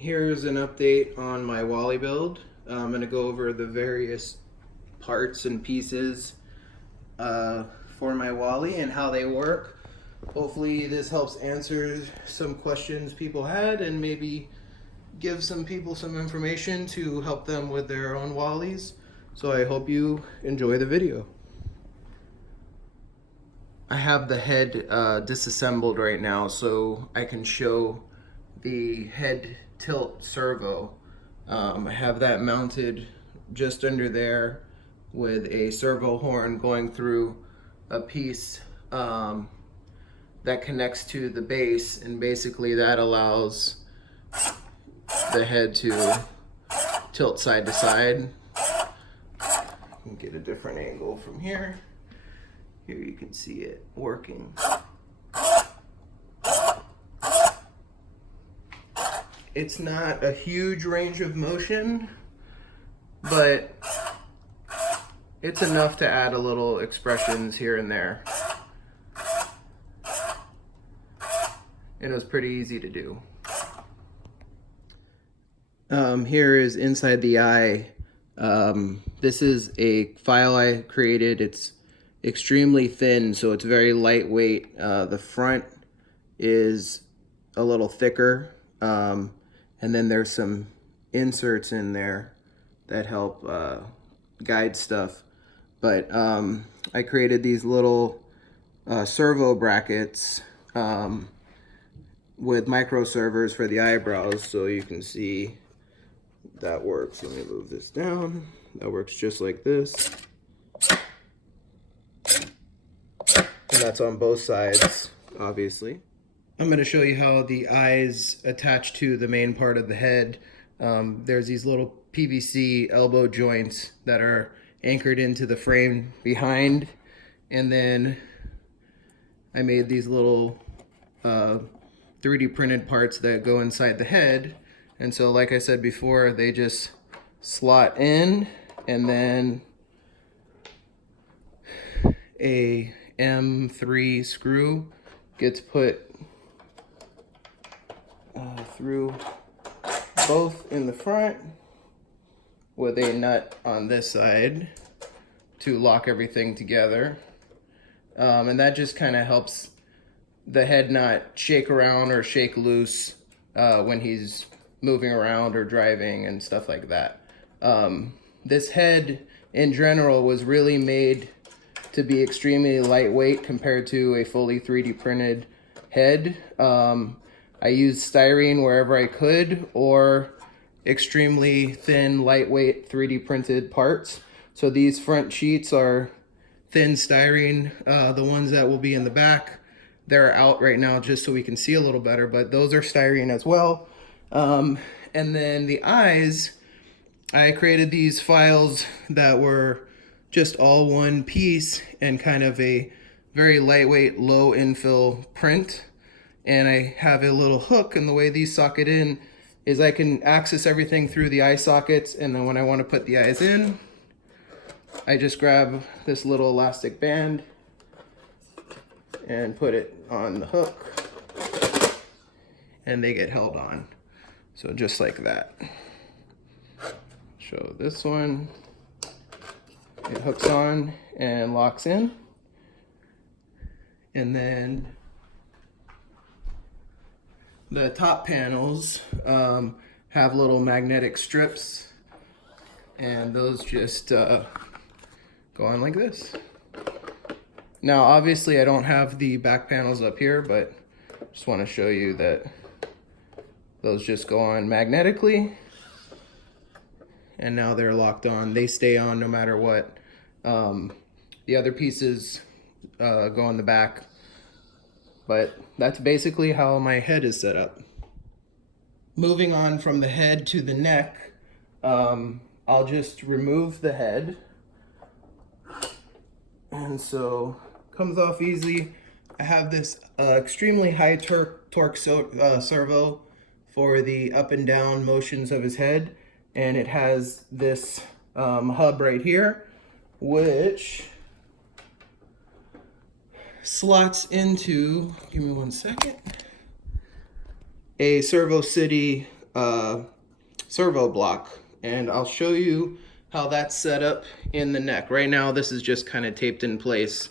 Here's an update on my Wally build. I'm going to go over the various parts and pieces for my Wally and how they work. Hopefully this helps answer some questions people had and maybe give some people some information to help them with their own Wallies. So I hope you enjoy the video. I have the head disassembled right now so I can show the head tilt servo. I have that mounted just under there with a servo horn going through a piece that connects to the base, and basically that allows the head to tilt side to side. I can get a different angle from here. Here you can see it working. It's not a huge range of motion, but it's enough to add a little expressions here and there. And it was pretty easy to do. Here is inside the eye. This is a file I created. It's extremely thin, so it's very lightweight. The front is a little thicker, and then there's some inserts in there that help guide stuff. But I created these little servo brackets with micro servers for the eyebrows, so you can see that works. Let me move this down. That works just like this. And that's on both sides, obviously. I'm going to show you how the eyes attach to the main part of the head. There's these little PVC elbow joints that are anchored into the frame behind. And then I made these little 3D printed parts that go inside the head. And so, like I said before, they just slot in, and then a M3 screw gets put through both in the front with a nut on this side to lock everything together. And that just kind of helps the head not shake around or shake loose when he's moving around or driving and stuff like that. This head in general was really made to be extremely lightweight compared to a fully 3D printed head. I used styrene wherever I could, or extremely thin, lightweight 3D printed parts. So these front sheets are thin styrene. The ones that will be in the back, they're out right now just so we can see a little better, but those are styrene as well. And then the eyes, I created these files that were just all one piece and kind of a very lightweight, low infill print. And I have a little hook, and the way these socket in is I can access everything through the eye sockets, and then when I want to put the eyes in, I just grab this little elastic band and put it on the hook, and they get held on. So just like that. Show this one. It hooks on and locks in. And then the top panels have little magnetic strips, and those just go on like this. Now obviously I don't have the back panels up here, but just want to show you that those just go on magnetically, and now they're locked on. They stay on no matter what. The other pieces go on the back, but that's basically how my head is set up. Moving on from the head to the neck, I'll just remove the head, and so comes off easy. I have this extremely high torque servo for the up and down motions of his head, and it has this hub right here, which slots into, give me one second, a Servo City servo block, and I'll show you how that's set up in the neck. Right now this is just kind of taped in place,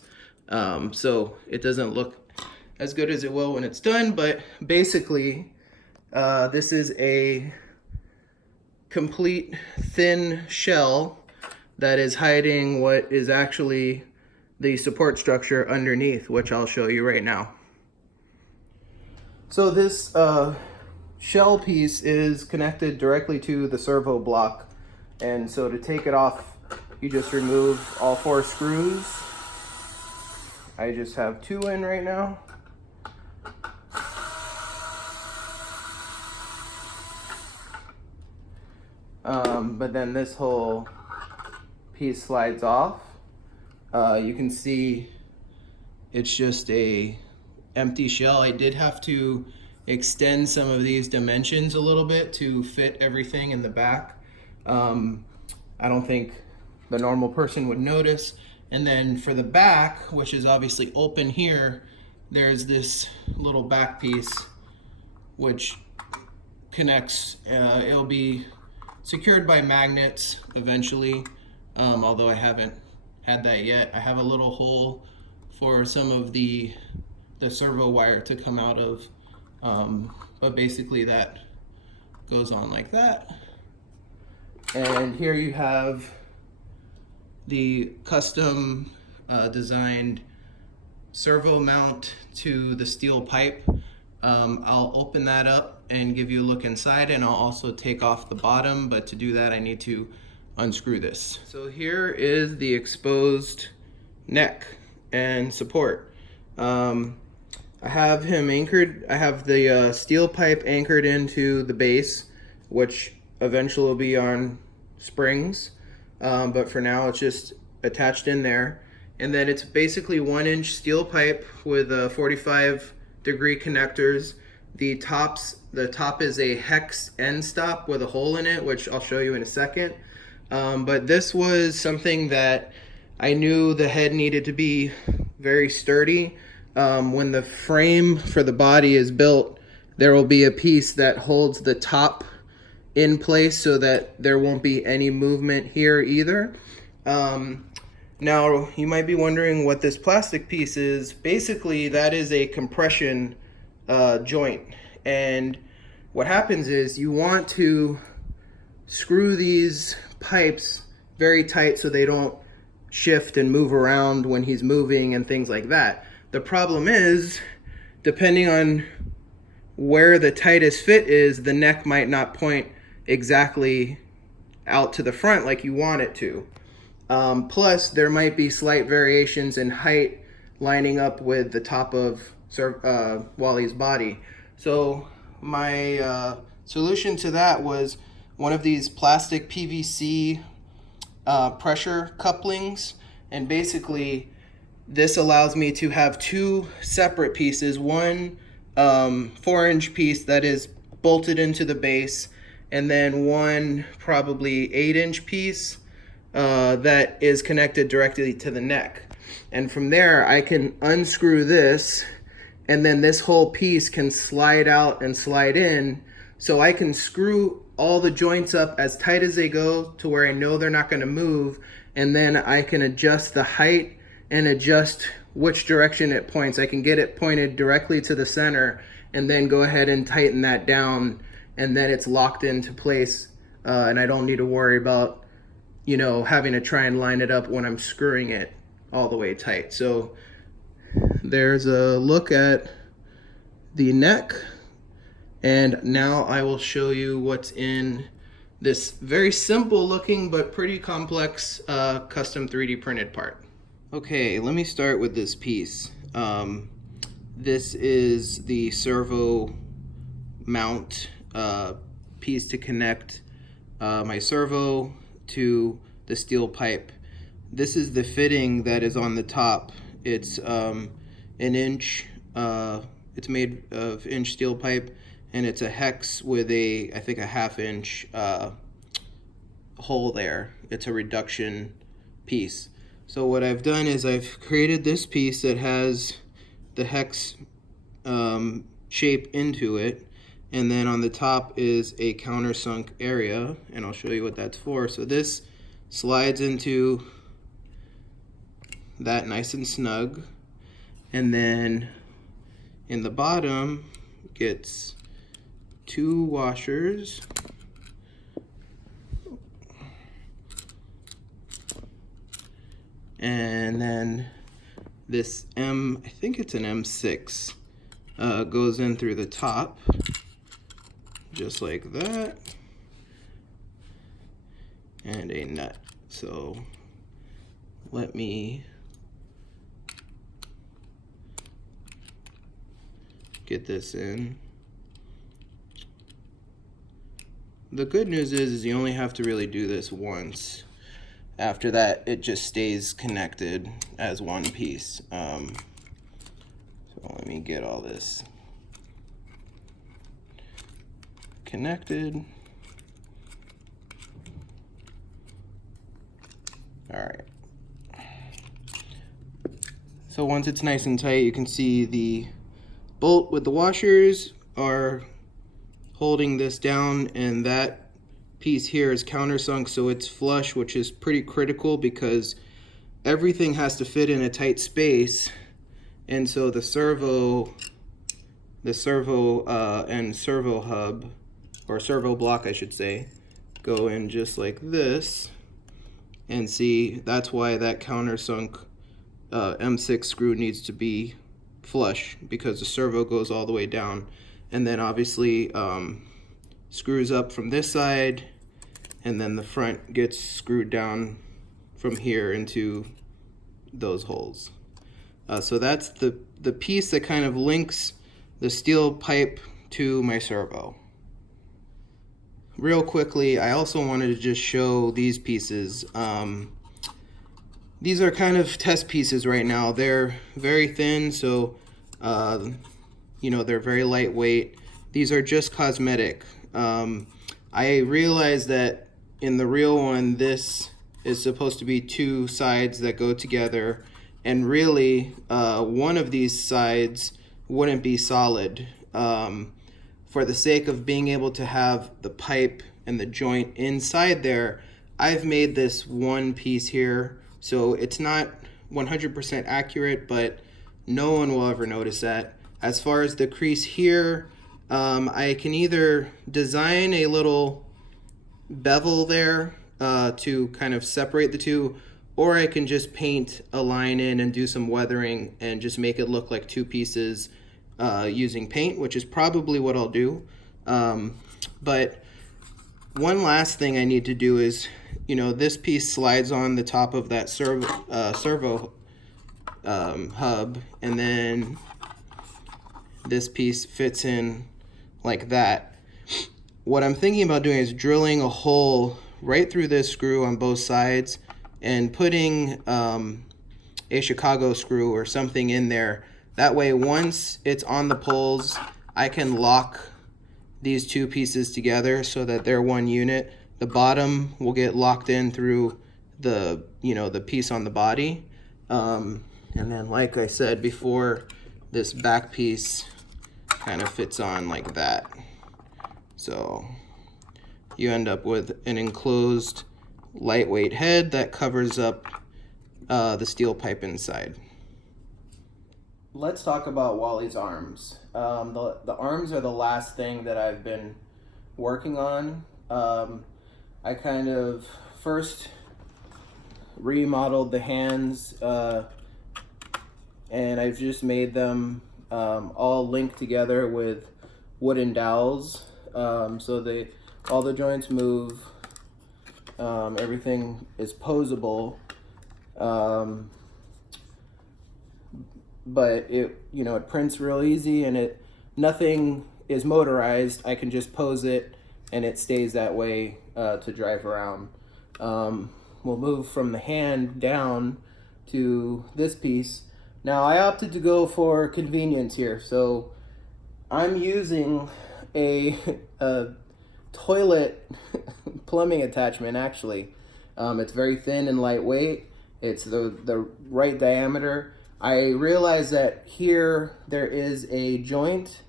so it doesn't look as good as it will when it's done, but basically this is a complete thin shell that is hiding what is actually the support structure underneath, which I'll show you right now. So this shell piece is connected directly to the servo block, and so to take it off, you just remove all 4 screws. I just have 2 in right now. But then this whole piece slides off. You can see it's just a empty shell. I did have to extend some of these dimensions a little bit to fit everything in the back. I don't think the normal person would notice. And then for the back, which is obviously open here, there's this little back piece which connects. It'll be secured by magnets eventually, although I haven't had that yet. I have a little hole for some of the servo wire to come out of, but basically that goes on like that. And here you have the custom designed servo mount to the steel pipe. I'll open that up and give you a look inside, and I'll also take off the bottom, but to do that I need to unscrew this. So here is the exposed neck and support. I have him anchored. I have the steel pipe anchored into the base, which eventually will be on springs, but for now it's just attached in there. And then it's basically 1-inch steel pipe with 45-degree connectors. The top is a hex end stop with a hole in it, which I'll show you in a second. But this was something that I knew the head needed to be very sturdy. When the frame for the body is built, there will be a piece that holds the top in place so that there won't be any movement here either. Now, you might be wondering what this plastic piece is. Basically, that is a compression joint. And what happens is you want to screw these pipes very tight so they don't shift and move around when he's moving and things like that. The problem is, depending on where the tightest fit is, the neck might not point exactly out to the front like you want it to. Plus, there might be slight variations in height lining up with the top of Wally's body. So my solution to that was one of these plastic PVC pressure couplings, and basically this allows me to have 2 separate pieces, one 4-inch piece that is bolted into the base, and then one probably 8-inch piece that is connected directly to the neck. And from there I can unscrew this, and then this whole piece can slide out and slide in, so I can screw all the joints up as tight as they go to where I know they're not going to move, and then I can adjust the height and adjust which direction it points. I can get it pointed directly to the center and then go ahead and tighten that down, and then it's locked into place, and I don't need to worry about, you know, having to try and line it up when I'm screwing it all the way tight. So there's a look at the neck, and now I will show you what's in this very simple looking but pretty complex custom 3D printed part. Okay, let me start with this piece. This is the servo mount piece to connect my servo to the steel pipe. This is the fitting that is on the top. It's an inch, it's made of inch steel pipe, and it's a hex with I think a 1/2 inch hole there. It's a reduction piece. So what I've done is I've created this piece that has the hex shape into it, And then on the top is a countersunk area, and I'll show you what that's for. So this slides into that nice and snug, and then in the bottom gets 2 washers, and then this I think it's an M6, goes in through the top, just like that, and a nut. So let me get this in. The good news is you only have to really do this once. After that, it just stays connected as one piece. So let me get all this connected. All right. So once it's nice and tight, you can see the bolt with the washers are holding this down, and that piece here is countersunk, so it's flush, which is pretty critical because everything has to fit in a tight space. And so the servo and servo hub, or servo block I should say, go in just like this. And see, that's why that countersunk M6 screw needs to be flush, because the servo goes all the way down. And then obviously screws up from this side, and then the front gets screwed down from here into those holes. So that's the piece that kind of links the steel pipe to my servo. Real quickly, I also wanted to just show these pieces. These are kind of test pieces right now. They're very thin, so you know, they're very lightweight. These are just cosmetic. I realized that in the real one, this is supposed to be 2 sides that go together, and really one of these sides wouldn't be solid. For the sake of being able to have the pipe and the joint inside there, I've made this one piece here, so it's not 100% accurate, but no one will ever notice that. As far as the crease here, I can either design a little bevel there to kind of separate the two, or I can just paint a line in and do some weathering and just make it look like 2 pieces using paint, which is probably what I'll do. But one last thing I need to do is, you know, this piece slides on the top of that servo hub, and then this piece fits in like that. What I'm thinking about doing is drilling a hole right through this screw on both sides and putting a Chicago screw or something in there. That way, once it's on the poles, I can lock these 2 pieces together so that they're one unit. The bottom will get locked in through the, you know, the piece on the body. And then, like I said before, this back piece kind of fits on like that. So you end up with an enclosed lightweight head that covers up the steel pipe inside. Let's talk about Wally's arms. The arms are the last thing that I've been working on. I kind of first remodeled the hands, and I've just made them all linked together with wooden dowels, so all the joints move, everything is posable, but it prints real easy, and nothing is motorized. I can just pose it and it stays that way to drive around. We'll move from the hand down to this piece. Now I opted to go for convenience here, so I'm using a toilet plumbing attachment actually. It's very thin and lightweight. It's the right diameter. I realized that here there is a joint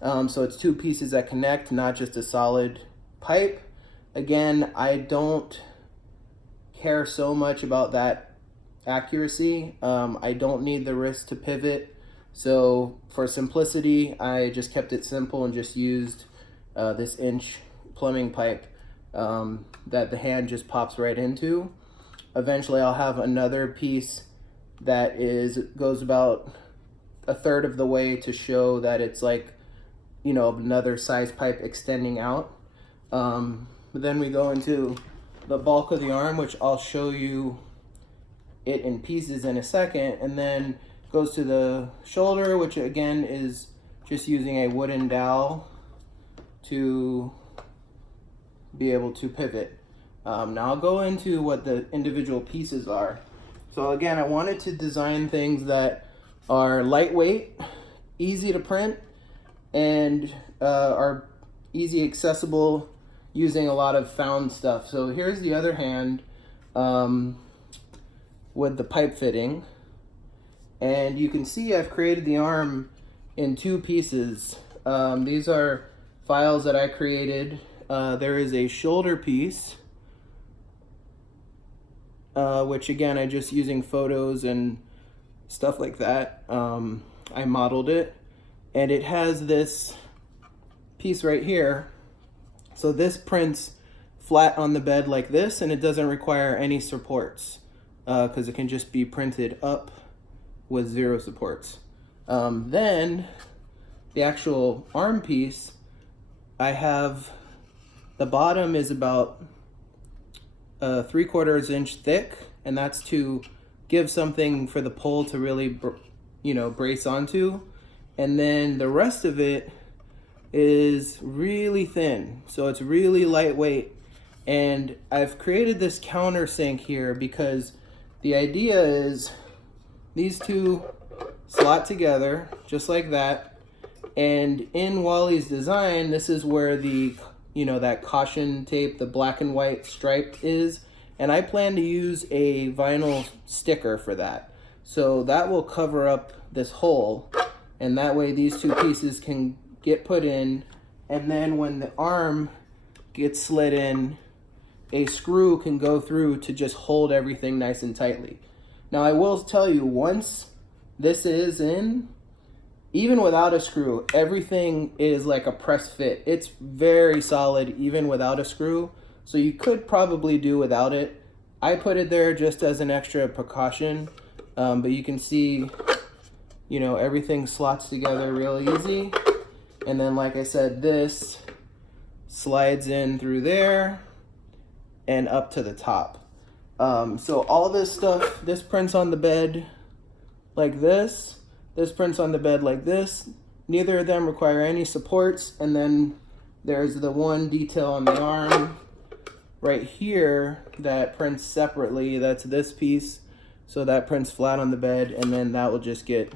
So it's two pieces that connect, not just a solid pipe. Again, I don't care so much about that accuracy. I don't need the wrist to pivot. So for simplicity, I just kept it simple and just used this inch plumbing pipe that the hand just pops right into. Eventually I'll have another piece that goes about a third of the way to show that it's like, you know, another size pipe extending out. But then we go into the bulk of the arm, which I'll show you it in pieces in a second, and then goes to the shoulder, which again is just using a wooden dowel to be able to pivot. Now I'll go into what the individual pieces are. So again, I wanted to design things that are lightweight, easy to print, and are easy accessible using a lot of found stuff. So here's the other hand with the pipe fitting. And you can see I've created the arm in two pieces. These are files that I created. There is a shoulder piece, which again, I just using photos and stuff like that. I modeled it, and it has this piece right here. So this prints flat on the bed like this, and it doesn't require any supports because it can just be printed up with 0 supports. Then the actual arm piece, I have the bottom is about 3/4 inch thick, and that's to give something for the pole to really, you know, brace onto. And then the rest of it is really thin, so it's really lightweight. And I've created this countersink here because the idea is these two slot together just like that. And in Wally's design, this is where the, you know, that caution tape, the black and white striped is. And I plan to use a vinyl sticker for that. So that will cover up this hole. And that way these two pieces can get put in. And then when the arm gets slid in, a screw can go through to just hold everything nice and tightly. Now I will tell you, once this is in, even without a screw, everything is like a press fit. It's very solid even without a screw. So you could probably do without it. I put it there just as an extra precaution, but you can see, you know, everything slots together real easy. And then, like I said, this slides in through there and up to the top. So all this stuff, this prints on the bed like this prints on the bed like this. Neither of them require any supports. And then there's the one detail on the arm right here that prints separately. That's this piece. So that prints flat on the bed, and then that will just get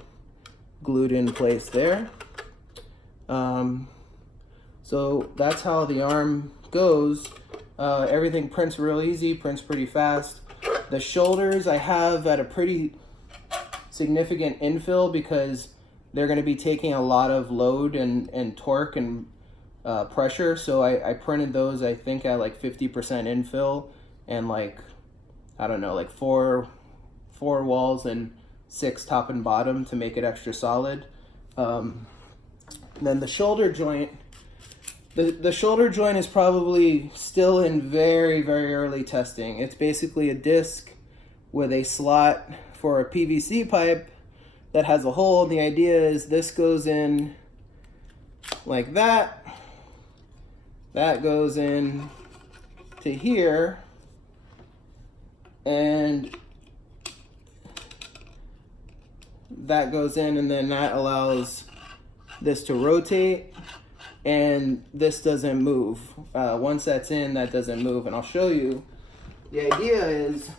glued in place there. So that's how the arm goes. Everything prints real easy, prints pretty fast. The shoulders I have at a pretty significant infill because they're going to be taking a lot of load and torque and pressure. So I printed those, I think, at like 50% infill and like, I don't know, like four walls and 6 top and bottom to make it extra solid. Then the shoulder joint, the shoulder joint is probably still in very, very early testing. It's basically a disc with a slot for a PVC pipe that has a hole. The idea is this goes in like that. That goes in to here. And that goes in, and then that allows this to rotate, and this doesn't move. Once that's in, that doesn't move, and I'll show you. The idea is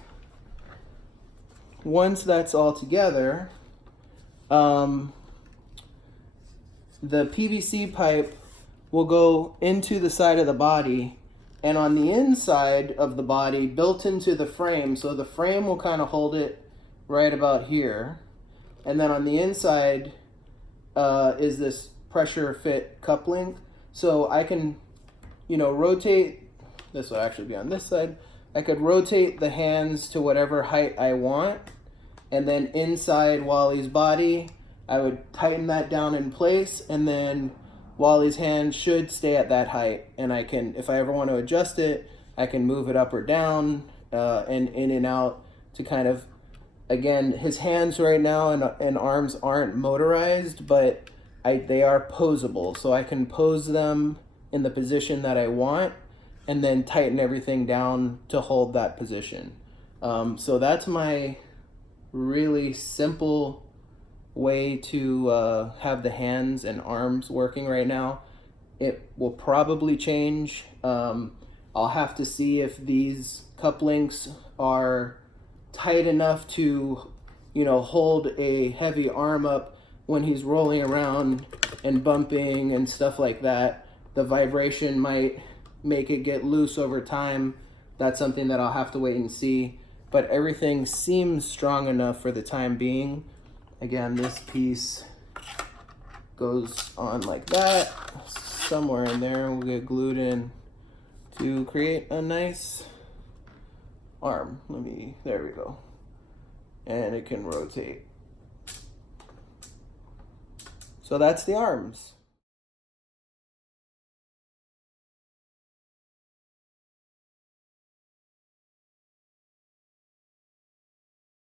once that's all together, the PVC pipe will go into the side of the body, and on the inside of the body, built into the frame, so the frame will kind of hold it right about here. And then on the inside is this pressure fit coupling. So I can, you know, rotate, this will actually be on this side. I could rotate the hands to whatever height I want, and then inside Wally's body, I would tighten that down in place, and then Wally's hand should stay at that height. And I can, if I ever want to adjust it, I can move it up or down and in and out to kind of, again, his hands right now and arms aren't motorized, but they are posable. So I can pose them in the position that I want and then tighten everything down to hold that position. So that's my really simple way to have the hands and arms working right now. It will probably change. I'll have to see if these cup links are tight enough to, you know, hold a heavy arm up when he's rolling around and bumping and stuff like that. The vibration might make it get loose over time. That's something that I'll have to wait and see. But everything seems strong enough for the time being. Again, this piece goes on like that. Somewhere in there will get glued in to create a nice arm. There we go. And it can rotate. So that's the arms.